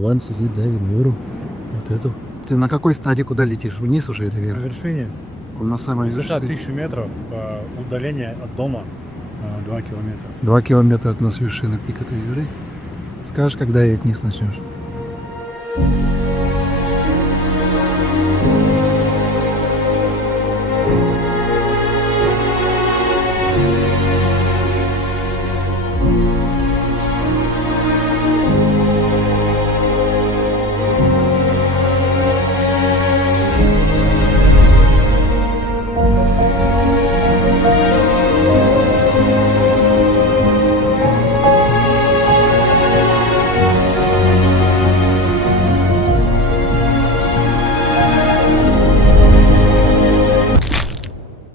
Вон сидит, да, Венеру. Вот эту. Ты на какой стадии куда летишь? Вниз уже или На вверх? вершине. Он на самой Высота вершине. 1000 метров, удаление от дома 2 километра. 2 километра от нас вершины пика этой горы. Скажешь, когда ехать вниз начнешь?